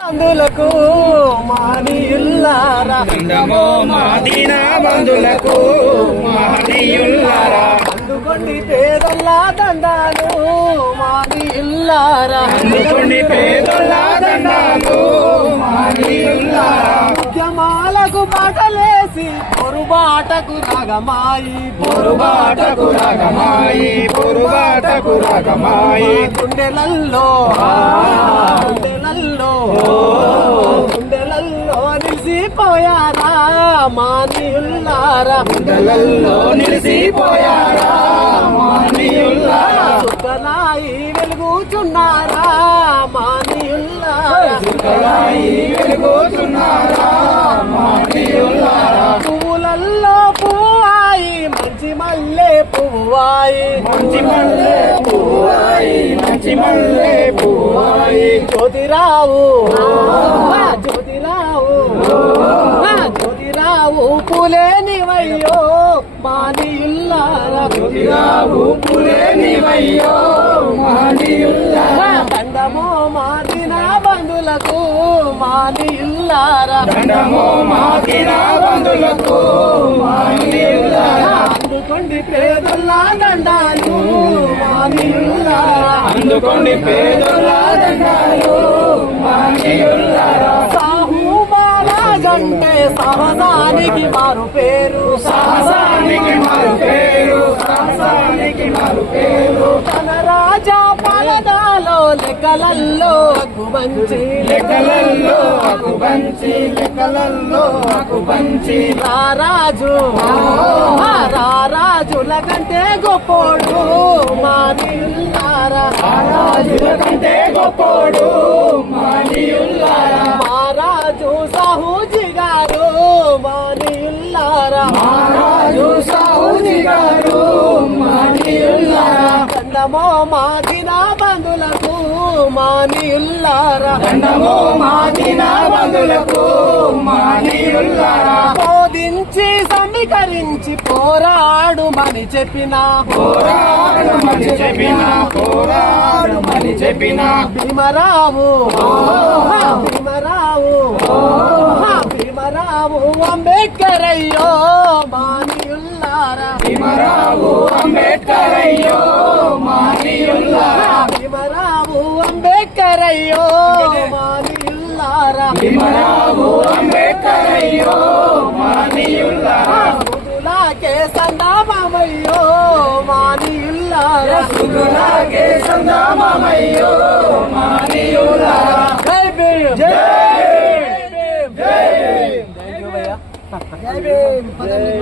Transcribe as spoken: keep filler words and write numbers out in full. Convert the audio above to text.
బంధులకు మానీయుల్లారా దండమో మాదీన బంధులకు మహనీయుల్లారా అందుకోండి పేదల్లా దండాలు మానీయుల్లారా అందుకోండి పేదల్లా దండాలు మహనీయుల్లారా ఉద్యమాలకు బాటలేసి పొరుబాటకు రాగమాయి పొరుబాటకు రాగమాయి పొరుబాటకు రాగమాయి గుండెలల్లో గుండెలల్లో గుండెలల్లో నిలిసిపోయారా మానీయుల్లారా గుండెలల్లో నిలిసిపోయారా మహనీయుల్లారా సుఖనాయి వెలుగుచున్నారా మానీయుల్లారా సుఖనాయి వెలుగుచున్నారా మహనీయుల్లారా పువ్వులల్లో పువ్వాయి మంచి మల్లె పువ్వాయి మంచి మల్లె పువ్వాయి మంచి మల్లె పువ్వాయి జ్యోతిరావు ఆ జ్యోతిరావు ఆ జ్యోతిరావు పులేనివయ్యో మానీయుల్లారా జ్యోతిరావు పులేనివయ్యో మహనీయుల్లారా దండమో మాదిన బంధులకు మానీయుల్లారా దండమో మాదిన బంధులకు మహనీయుల్లారా అందుకోండి పేదల్లా దండాలు మానీయుల్లారా అందుకోండి పేదల్లా దండాలు మహనీయుల్లారా సాహుబాలాగంటే సాహసానికి మారు పేరు సాహసానికి మారు పేరు సాహసానికి మారు పేరు తన రాజా పాలనాలో లెక్కలల్లో అగ్గుమంచి లెక్కలల్లో అకుబంచి లెక్కలల్లో అకుబంచి రారాజు ఆ రారాజుల కంటే గొప్పోడు మానీయుల్లారా రాజుల కంటే గొప్పోడు మహనీయుల్లారా మహారాజు సాహూజీ గారు మానీయుల్లారా రాజు సాహుజీ గారు మహనీయుల్లారా దండమో మాదిన బంధులకు మానీయుల్లారా దండమో మాదిన బంధులకు మహనీయుల్లారా బోధించి సమీకరించి పోరాడుమని చెప్పిన పోరాడుమని చెప్పిన పోరాడుమని చెప్పిన భీమరావు ఆ భీమరావు ఆ భీమరావు అంబేద్కర్ అయ్యో మానీయుల్లారా భీమరావు అంబేద్కర్ అయ్యో మహనీయుల్లారా భీమరావు అంబేద్కర్ అయ్యో మానీయుల్లారా భీమరావు అంబేద్కర్ అయ్యో మహనీయుల్లారా సుదులాకే సందామయ్యో మానీయుల్లారా సుదులాగే సందామయ్యో మహనీయుల్లారా జై భీమ్ జై భీమ్ జై భీమ్ జై భీమ్